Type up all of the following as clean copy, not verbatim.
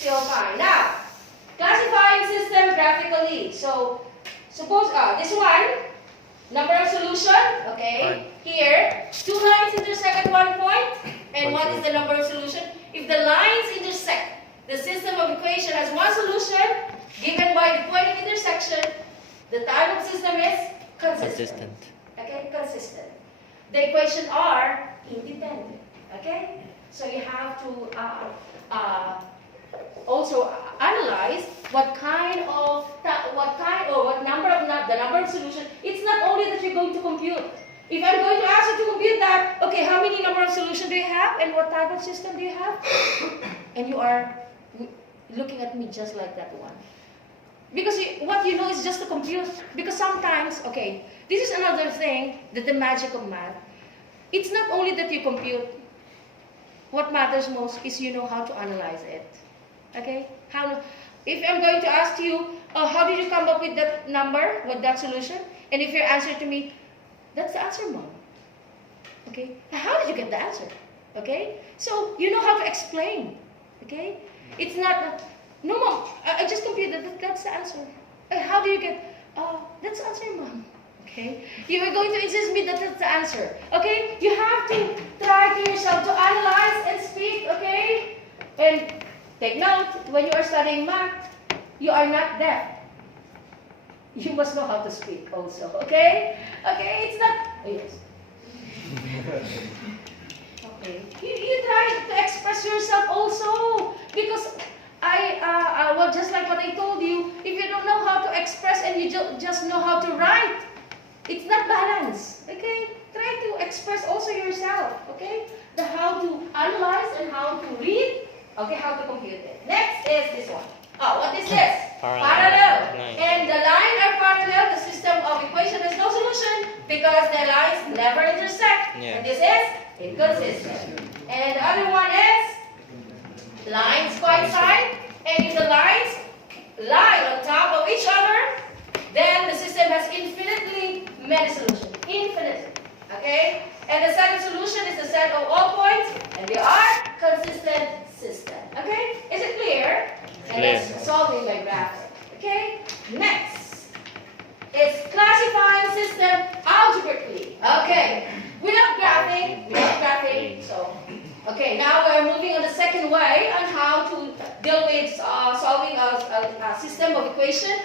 still fine. Now, classifying system graphically. So, suppose this one, number of solution, okay. Here, two lines intersect at one point, and what is the number of solution? If the lines intersect, the system of equation has one solution given by the point of intersection. The type of system is consistent. Okay, consistent. The equations are independent. Okay, so you have to also analyze what number of solution. It's not only that you're going to compute. If I'm going to ask you to compute that, okay, how many number of solution do you have and what type of system do you have? And you are looking at me just like that one. Because what you know is just to compute. Because sometimes, okay, this is another thing that the magic of math. It's not only that you compute. What matters most is you know how to analyze it. Okay? If I'm going to ask you, how did you come up with that number, with that solution? And if your answer to me, that's the answer, Mom. Okay? How did you get the answer? Okay? So, you know how to explain. Okay? It's not, no, Mom, I just computed that, that's the answer. How do you get, that's the answer, Mom. Okay? You are going to insist me that that's the answer. Okay? You have to try to yourself to analyze and speak, okay? And take note, when you are studying math, you are not deaf. You must know how to speak also, okay? Okay, it's not, yes. Okay, you try to express yourself also, because well, just like what I told you, if you don't know how to express and you just know how to write, it's not balanced, okay? Try to express also yourself, okay? The how to analyze and how to read, okay, how to compute it. Next is this one. Oh, what is this? Parallel. And the line are parallel, the system of equation has no solution because the lines never intersect. Yeah. And this is inconsistent. And the other one is lines coincide. And if the lines lie on top of each other, then the system has infinitely many solutions. Infinite. Okay? And the second solution is the set of all points, and they are consistent system. Okay? Is it clear? And that's solving by graphic. Okay? Next is classifying system algebraically. Okay. Without graphing. So, okay, now we're moving on the second way on how to deal with solving a system of equation.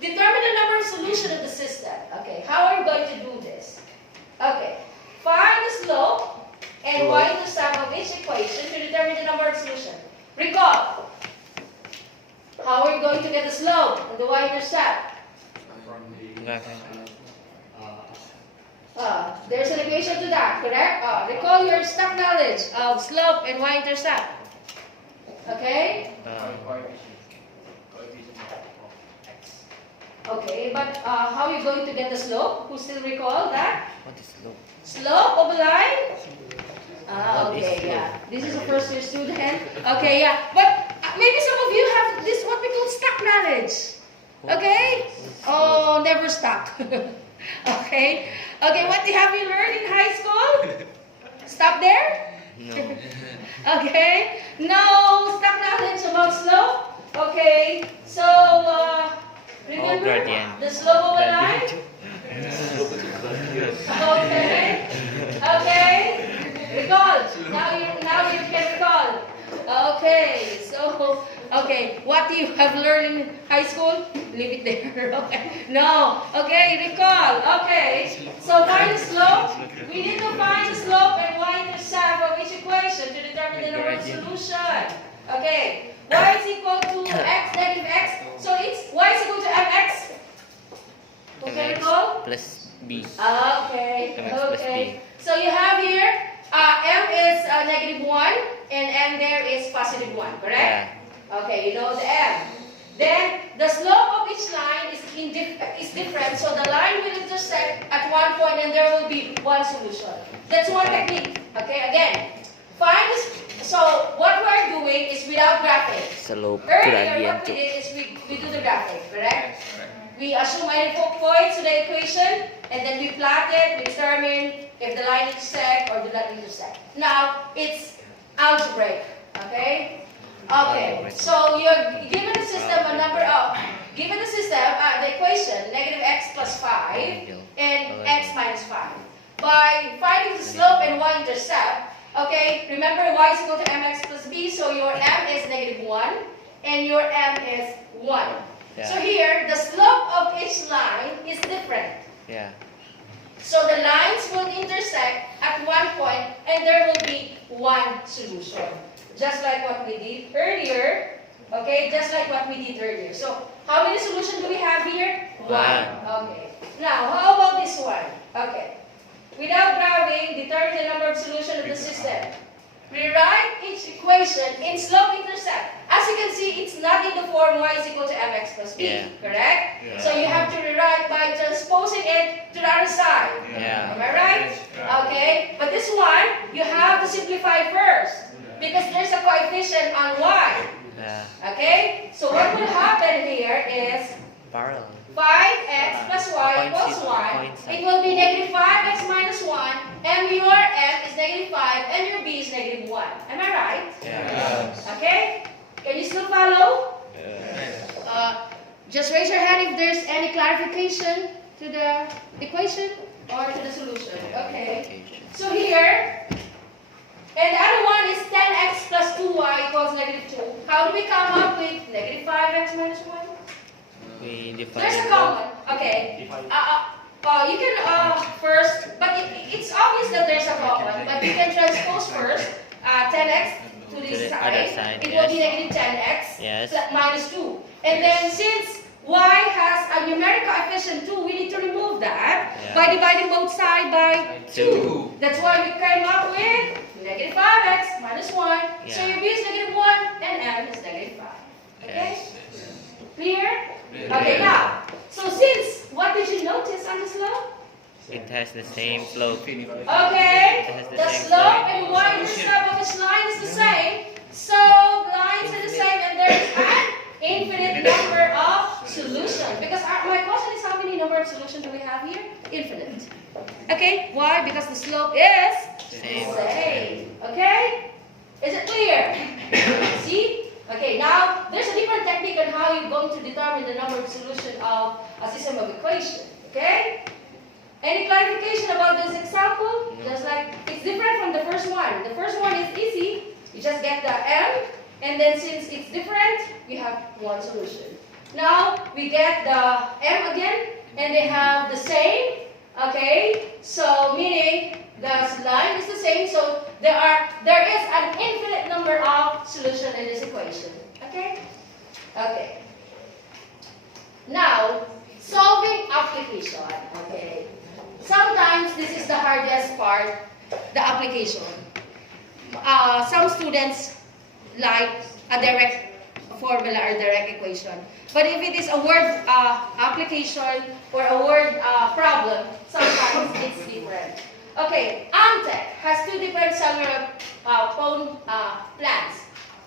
Determine the number of solutions of the system. Okay, how are we going to do this? Okay, find the slope and y-intercept of each equation to determine the number of solutions. Recall, how are we going to get the slope and the y-intercept? There's an equation to that, correct? Recall your stock knowledge of slope and y-intercept. Okay? Okay, but how are you going to get the slope? Who still recall that? What is slope? Slope of a line? Okay, yeah. This is a first year student. Okay, yeah. But maybe some of you have this what we call stock knowledge. Okay? Oh, never stuck. Okay. Okay, what have you learned in high school? Stop there? No. Okay. No stock knowledge about slope. Okay. So, remember the slope of a line? Okay. Okay. Recall. Now you can recall. Okay. So, okay. What you have learned in high school? Leave it there. Okay. No. Okay. Recall. Okay. So find the slope. We need to find the slope and y-intercept of each equation to determine the number of solution. Okay. Y is equal to x negative x. So it's y is equal to mx. Who can recall? Plus b. Okay. Okay. So you have here m is negative 1 and m there is positive 1. Correct? Yeah. Okay. You know the m. Then the slope of each line is different. So the line will intersect at one point and there will be one solution. That's one technique. Okay. Again, find this. So what we are doing is without graphic. Slope Earlier what we did is we do the graphic, correct? We assume any points to the equation and then we plot it, we determine if the line intersect or do not intersect. Now it's algebraic, okay? Okay, so you're given the system a number of, given the system, the equation, negative x plus 5 and x minus 5. By finding the slope and y-intercept, okay, remember y is equal to mx plus b, so your m is negative 1 and your m is 1. Yeah. So here, the slope of each line is different. Yeah. So the lines will intersect at one point and there will be one solution. Just like what we did earlier. Okay, just like what we did earlier. So how many solutions do we have here? One. Okay. Now, how about this one? Okay. Without graphing, determine the number of solutions of the system. Rewrite each equation in slope-intercept. As you can see, it's not in the form y is equal to mx plus b, Yeah. correct? Yeah. So you have to rewrite by transposing it to the other side. Yeah. Am I right? Okay. But this one, you have to simplify first because there's a coefficient on y. Yeah. Okay? So what will happen here is Parallel. 5x plus y equals 1. It will be negative 5x minus 1. And your m is negative 5 and your b is negative 1. Am I right? Yeah. Okay? Can you still follow? Yeah. Just raise your hand if there's any clarification to the equation or to the solution. Okay. So here, and the other one is 10x plus 2y equals negative 2. How do we come up with negative 5x minus 1? We define There's a it. common. Okay. You can first, but it's obvious that there's a common, but you can transpose first 10x to To this the other side. side, It will yes. be negative 10x Yes. minus 2. And then since y has a numeric coefficient 2, we need to remove that Yeah. by dividing both sides by 2. That's why we came up with negative 5x minus 1. So Yeah. your b is negative 1 and m is negative 5. Okay? Yes. Clear? Okay, now, so since, what did you notice on the slope? It has the same slope. Okay, has the the same slope slope. and y-intercept of each line is the same. So, lines are the same and there is an infinite number of solutions. Because my question is, how many number of solutions do we have here? Infinite. Okay, why? Because the slope is Same. same. Okay? Is it clear? See? Okay, now there's a different technique on how you're going to determine the number of solutions of a system of equation. Okay? Any clarification about this example? Just like it's different from the first one. The first one is easy. You just get the m, and then since it's different, we have one solution. Now we get the m again, and they have the same. Okay, so meaning the line is the same, so there is an infinite number of solutions in this equation. Okay? Okay. Now, solving application. Okay. Sometimes this is the hardest part, the application. Some students like a direct formula or direct equation. But if it is a word application or a word problem, sometimes it's different. Okay, Amtech has two different cellular phone plans.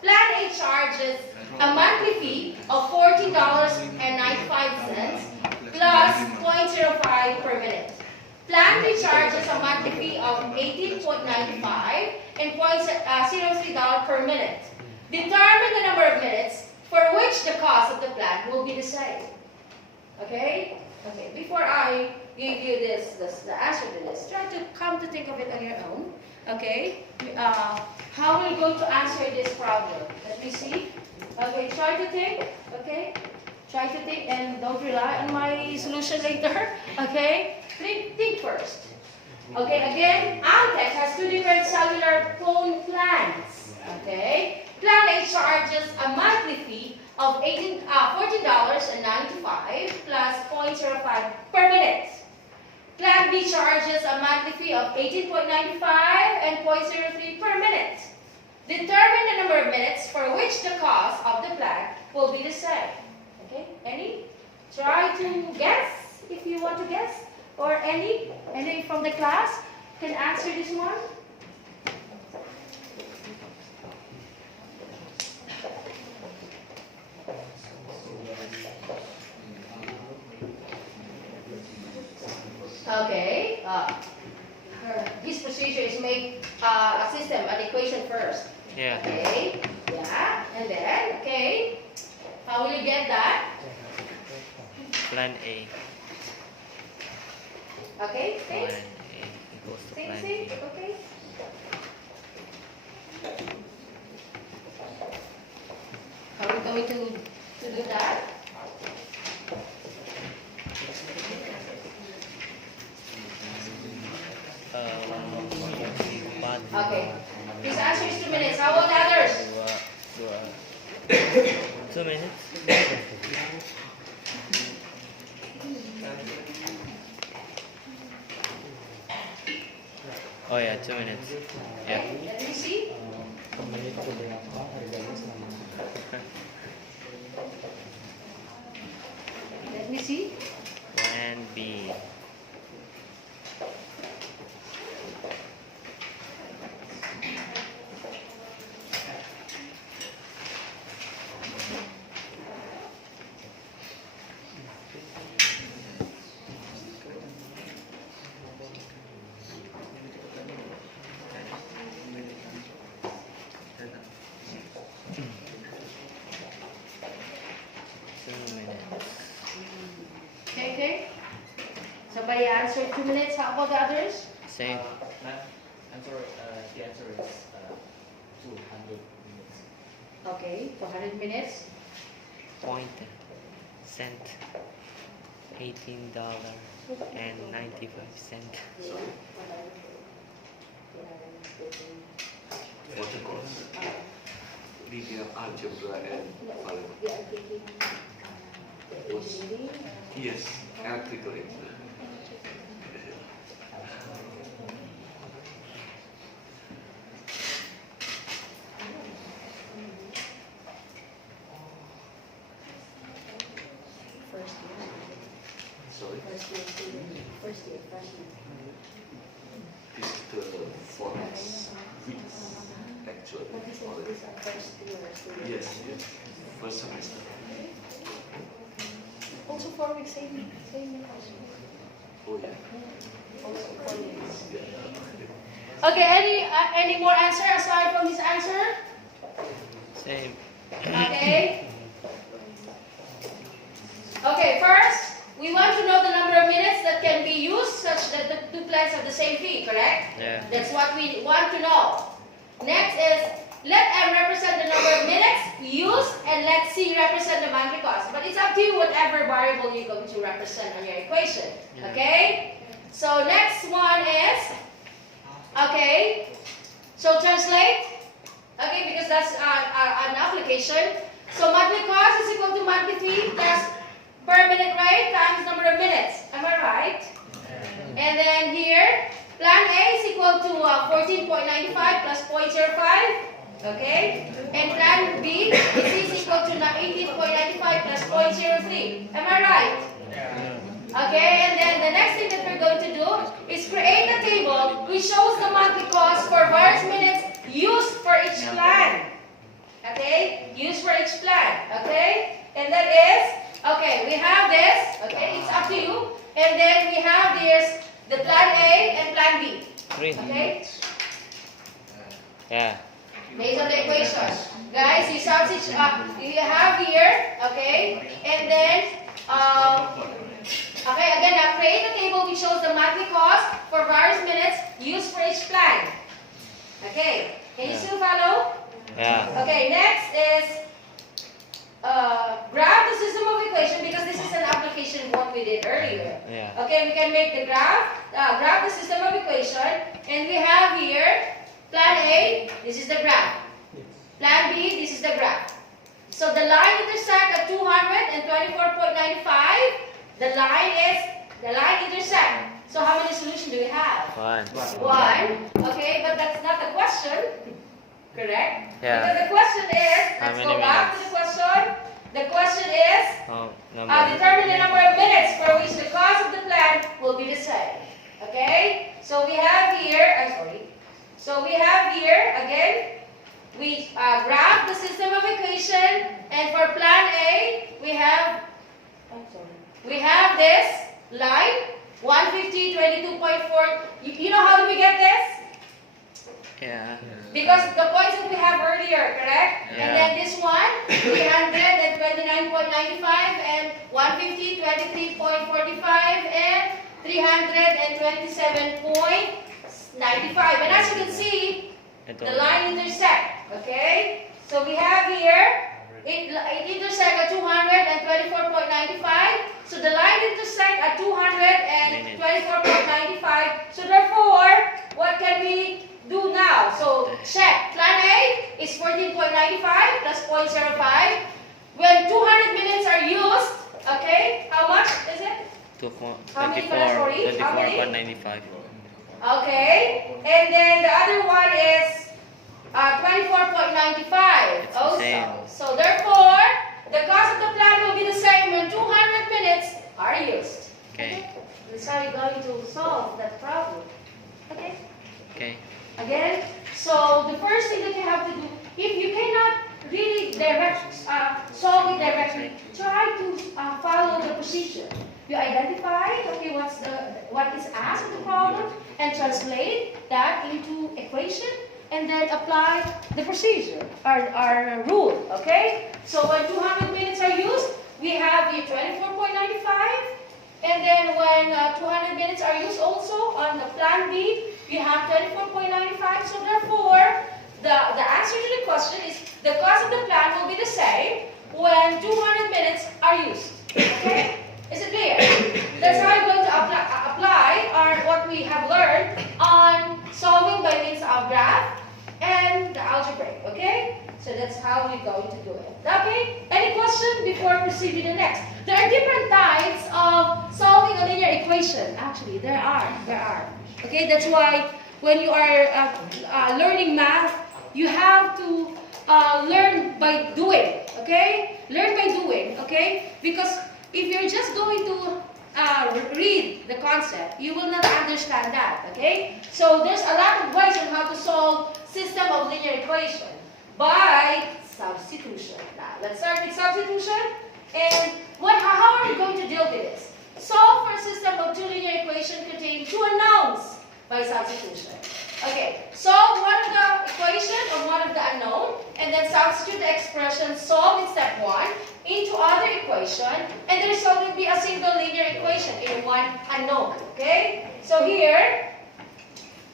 Plan A charges a monthly fee of $14.95 plus 0.05 per minute. Plan B charges a monthly fee of $18.95 and $0.03 per minute. Determine the number of minutes for which the cost of the plan will be the same. Okay? Okay, before I give you the answer to this, try to come to think of it on your own. Okay? How are you going to answer this problem? Let me see. Okay, try to think. Okay? Try to think and don't rely on my solution later. Okay? Think first. Okay, again, Amtech has two different cellular phone plans. Okay? Plan A charges a monthly fee of $14.95 plus 0.05 per minute. Plan B charges a monthly fee of $18.95 and 0.03 per minute. Determine the number of minutes for which the cost of the plan will be the same. Okay? Any? Try to guess if you want to guess. Or any from the class can answer this one? Okay. His procedure is make a system, an equation first. Yeah. Okay. Yeah. And then plan A. Okay, Plan okay. A equals to Same, plan same, B. okay. Are we going to do that? Okay. His answer is 2 minutes. How about others? 2 minutes. Oh yeah, 2 minutes. Yeah. Okay, let me see. Let me see. Plan B. Okay, okay. Somebody answered 2 minutes. How about the others? Same. The answer is 200 minutes. Okay, 200 minutes. Point cent. $18.95. For the course, linear algebra and was yes, article. Sorry, this is the fourth week actually. Yes, yes, first semester. Also 4 weeks, same Oh yeah. Also 4 weeks. Yeah. Okay, any more answer aside from this answer? Same. Okay. Okay, first, we want to know the number of minutes that can be used such that the two plans have the same fee, correct? Yeah. That's what we want to know. Next is, let M represent the number of minutes used and let C represent the monthly cost. But it's up to you whatever variable you're going to represent on your equation. Yeah. Okay? So next one is, okay, so translate. Okay, because that's an application. So monthly cost is equal to monthly fee plus per minute rate times number of minutes. Am I right? And then here, plan A is equal to 14.95 plus 0.05. Okay? And plan B is equal to 18.95 plus 0.03. Am I right? Okay, and then the next thing that we're going to do is create a table which shows the monthly cost for various minutes used for each plan. Okay? Used for each plan. Okay? And that is, okay, we have this. Okay, it's up to you. And then we have this, the plan A and plan B. 3. Okay? Yeah. Based on the equation. Guys, you have here, okay? And then, okay, again, now create a table which shows the monthly cost for various minutes used for each plan. Okay, can you still follow? Yeah. Okay, next is graph the system of equation because this is an application of what we did earlier. Yeah. Okay, we can make the graph the system of equation, and we have here plan A, this is the graph. Plan B, this is the graph. So the line intersect at 224.95. The line intersect. So how many solutions do we have? 1. One. Okay, but that's not the question. Correct? Yeah. Because the question is, How let's many go back to minutes? the question. The question is, Oh, determine the number of minutes for which the cost of the plan will be the same. Okay? So we have here, So we have here, again, we graph the system of equation, and for plan A, we have this line, 150, 22.4. You know how do we get this? Yeah. Because the points that we have earlier, correct? Yeah. And then this one, 329.95 and 150, 23.4. 327.95. And as you can see, Ito. the line intersect. Okay? So we have here, it intersect at 224.95. So the line intersect at 224.95. So therefore, what can we do now? So check. Plan A is 14.95 plus 0.05. When 200 minutes are used, okay, how much is it? How many pala, sorry? How many? 24.95. Okay, and then the other one is 24.95 It's the also. same. So therefore, the cost of the plan will be the same when 200 minutes are used. Okay. That's how you're going to solve that problem. Okay. Okay. Again, so the first thing that you have to do, if you cannot really solve it directly, try to follow the procedure. You identify, okay, what is asked of the problem, and translate that into equation, and then apply the procedure, our rule, okay? So when 200 minutes are used, we have the 24.95, and then when 200 minutes are used also on the plan B, we have 24.95. So therefore, the answer to the question is the cost of the plan will be the same when 200 minutes are used. Okay? Is it clear? That's how you're going to apply what we have learned on solving by means of graph and the algebraic. Okay? So that's how we're going to do it. Okay? Any question before proceeding to the next? There are different types of solving a linear equation. Actually, there are. Okay? That's why when you are learning math, you have to learn by doing. Okay? Learn by doing. Okay? Because if you're just going to read the concept, you will not understand that. Okay? So there's a lot of ways on how to solve system of linear equation by substitution. Now, let's start with substitution. And how are we going to deal with this? Solve for a system of two linear equations containing two unknowns by substitution. Okay, solve one of the equation or one of the unknown, and then substitute the expression solved in step 1 into other equation, and the result will be a single linear equation in one unknown. Okay, so here,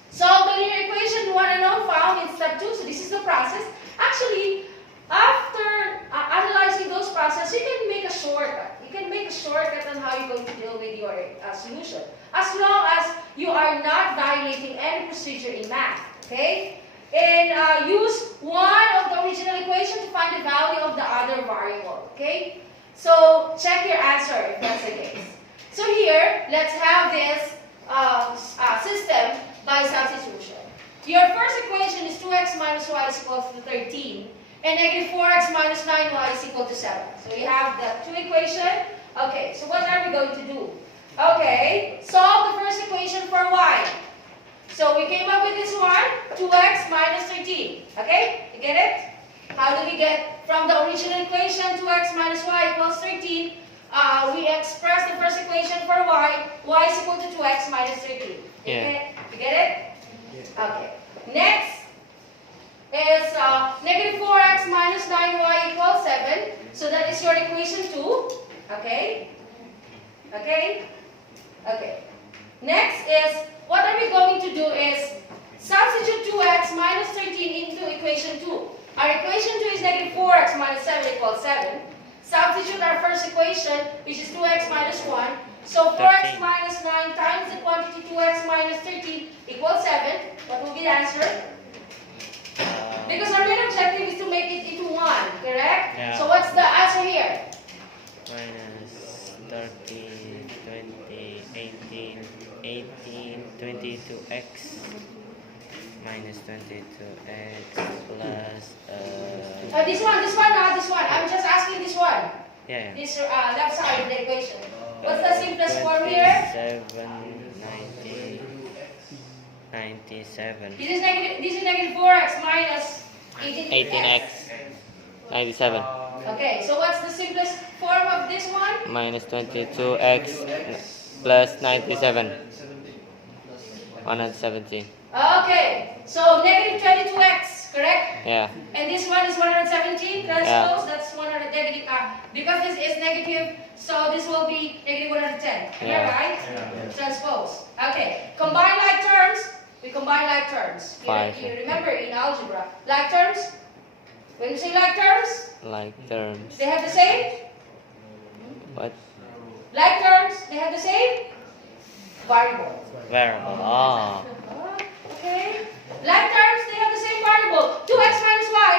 solve the linear equation in one unknown found in step 2. So this is the process. Actually, after analyzing those processes, you can make a shortcut. You can make a shortcut on how you're going to deal with your solution, as long as you are not violating any procedure in math. Okay? And use one of the original equation to find the value of the other variable. Okay? So check your answer if that's the case. So here, let's have this system by substitution. Your first equation is 2x minus y is equal to 13. And negative 4x minus 9y is equal to 7. So you have the two equations. Okay, so what are we going to do? Okay, solve the first equation for y. So we came up with this one, 2x minus 13. Okay, you get it? How do we get from the original equation 2x minus y equals 13? We express the first equation for y is equal to 2x minus 13. Yeah. You get it? Okay. Next is negative 4x minus 9y equals 7. So that is your equation 2. Okay? Okay? Okay. Next is, what are we going to do is substitute 2x minus 13 into equation 2. Our equation 2 is negative 4x minus 7 equals 7. Substitute our first equation, which is 2x minus 1. So 4x 13. minus 9 times the quantity 2x minus 13 equals 7. What will be the answer? Because our main objective is to make it into 1, correct? Yeah. So what's the answer here? Minus 30, 20, 18, 22x minus 22x plus This one. I'm just asking this one. yeah. This left side of the equation. What's the simplest form here? 97. This is negative 4x minus 18x. 18x 97 Okay, so what's the simplest form of this one? minus 22x plus 97 117. Okay, so negative 22x, correct? Yeah. And this one is 117, transpose, that's 100 negative, because this is negative, so this will be negative 110. Am I Yeah. right? Transpose. Okay. Combine like terms. We combine like terms. Five. You remember in algebra, like terms. When you say like terms, Like terms. they have the same. What? Like terms, they have the same variable. Variable. Ah. Okay. Like terms, they have the same variable. 2x minus y.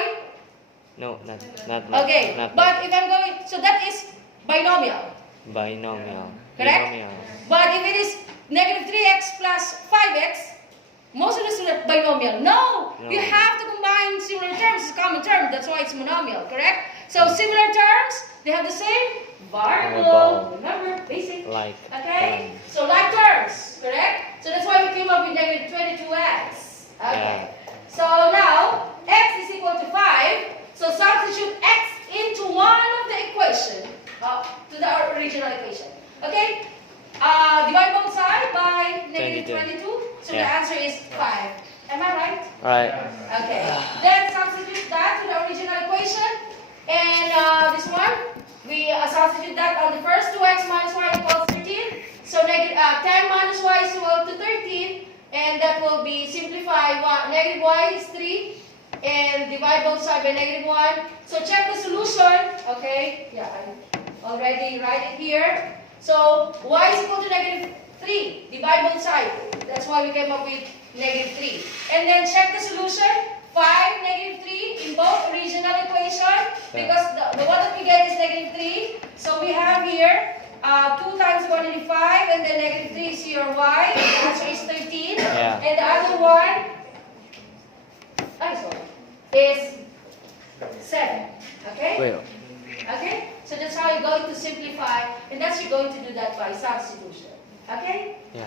No, not like. Okay. Not But like if I'm going, so that is binomial. binomial. Correct? Binomial. But if it is negative 3x plus 5x, most of the students binomial. No, No. you have to combine similar terms. It's a common term. That's why it's monomial. Correct? So similar terms, they have the same variable. Variable. Remember, basic. Like. Okay? So like terms, correct? So that's why we came up with negative 22x. Okay. So now, x is equal to 5. So substitute x into one of the equation, to the original equation. Okay? Divide both sides by negative 22. So the Yeah. answer is 5. Am I right? Right. Okay. Then substitute that to the original equation. And this one, we substitute that on the first 2x minus y equals 13. So negative 10 minus y is equal to 13. And that will be simplified. Negative y is 3. And divide both sides by negative 1. So check the solution. Okay. Yeah, I already write it here. So y is equal to negative 3. Divide both sides. That's why we came up with negative 3. And then check the solution. 5, negative 3 in both original equation. Because the one that we get is negative 3. So we have here 2 times 185 and then negative 3 is your y. The answer is 13. Yeah. And the other one is 7. Okay? Well. Okay? So that's how you're going to simplify, and that's you're going to do that by substitution. Okay? Yeah.